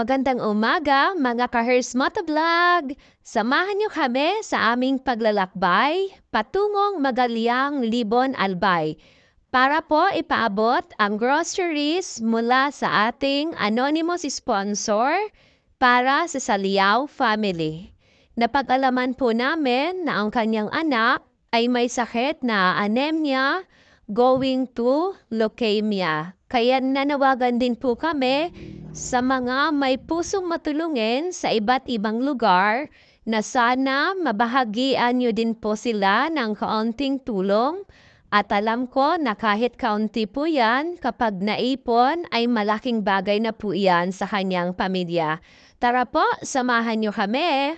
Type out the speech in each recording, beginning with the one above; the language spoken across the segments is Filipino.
Magandang umaga, mga ka-Hers Motovlog! Samahan niyo kami sa aming paglalakbay patungong Magaliang Libon Albay para po ipaabot ang groceries mula sa ating anonymous sponsor para sa Saliao family. Napag-alaman po namin na ang kanyang anak ay may sakit na anemia going to leukemia. Kaya nanawagan din po kami sa mga may pusong matulungin sa iba't ibang lugar na sana mabahagian nyo din po sila ng kaunting tulong. At alam ko na kahit kaunti po yan, kapag naipon ay malaking bagay na po yan sa kanyang pamilya. Tara po, samahan nyo kami!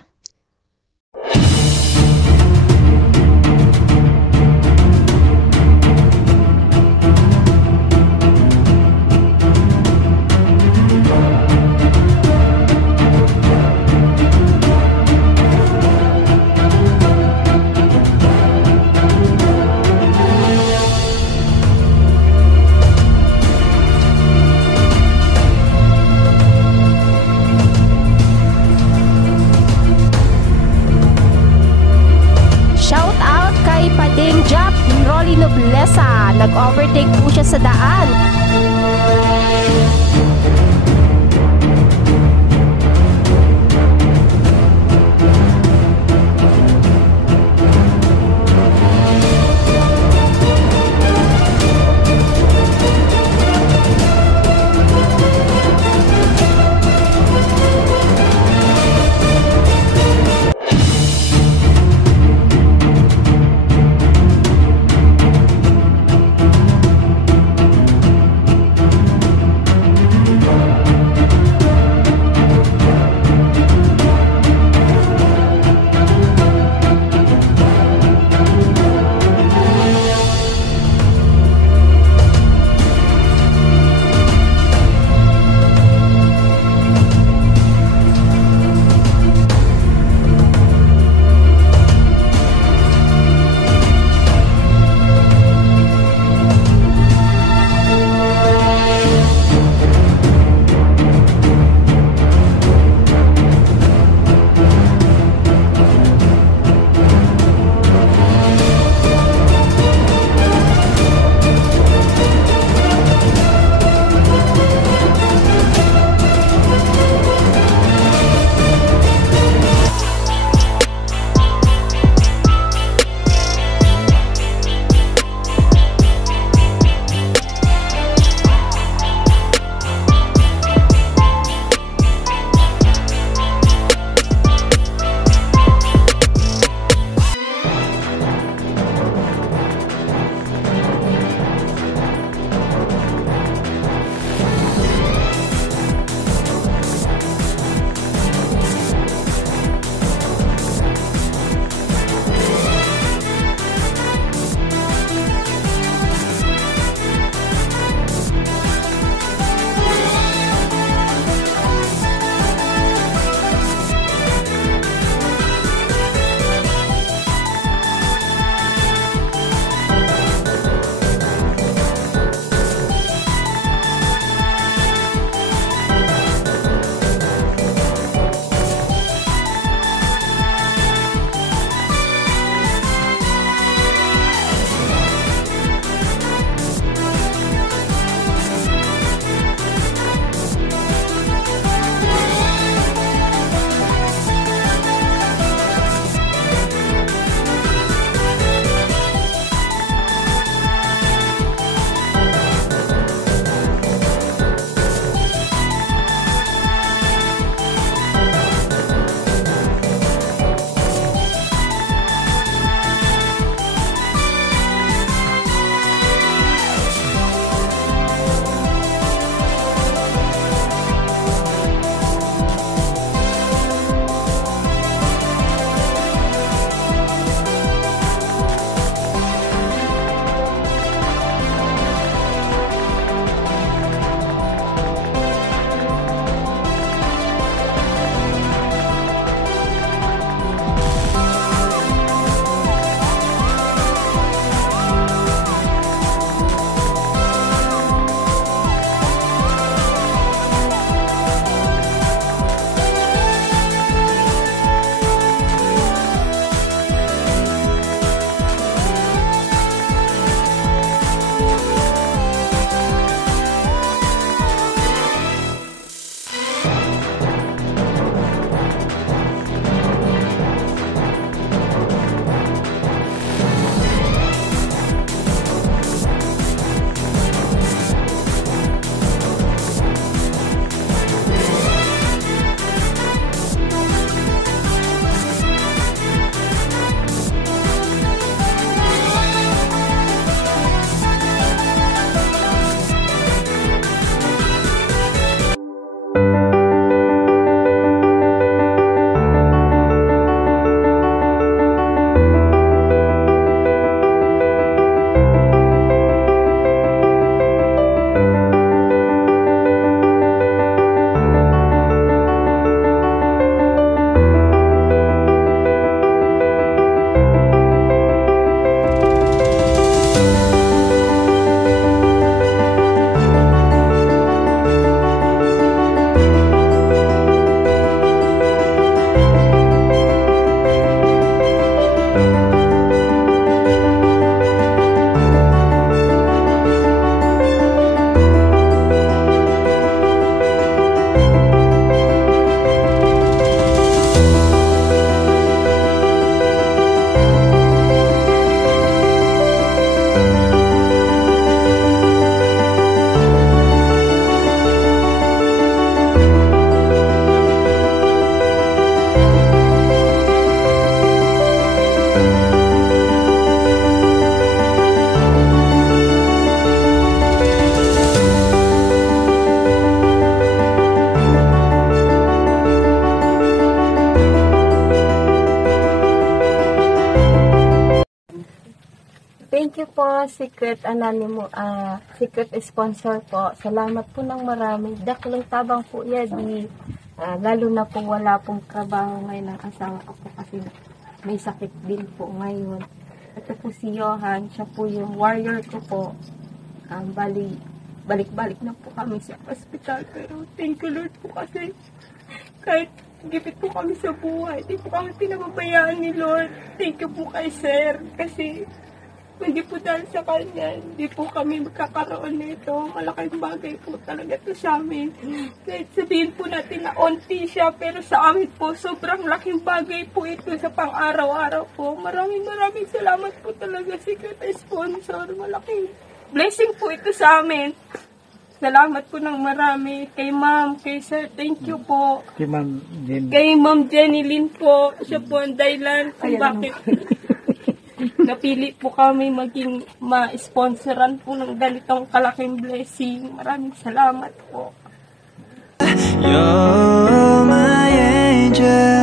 Pading Jap Rolly Noblesa, nag-overtake po siya sa daan. thank you po, Secret Anonymous, Secret Sponsor po. Salamat po ng marami. Dakilang tabang po yan. Lalo na po wala pong trabaho ngayon ng asawa ko po kasi may sakit din po ngayon. Ito po si Johan, siya po yung warrior ko po. Balik-balik na po kami sa hospital. Pero thank you Lord po kasi kahit gipit po kami sa buhay, hindi po kami pinababayaan ni Lord. Thank you po kay Sir kasi hindi po dahil sa kanya, hindi po kami magkakaroon nito. Malaking bagay po talaga ito sa amin. Kahit sabihin po natin na onti siya, pero sa amin po, sobrang laking bagay po ito sa pang-araw-araw po. Maraming salamat po talaga, Secret Sponsor. Malaking blessing po ito sa amin. Salamat po ng marami kay Ma'am, kay Sir. Thank you po. Kay Ma'am Jenny. Kay Ma'am Jenny Lynn po. Siya po ang dahilan kung bakit napili po kami maging ma-sponsoran po ng ganitong kalaking blessing. Maraming salamat po. You're my angel.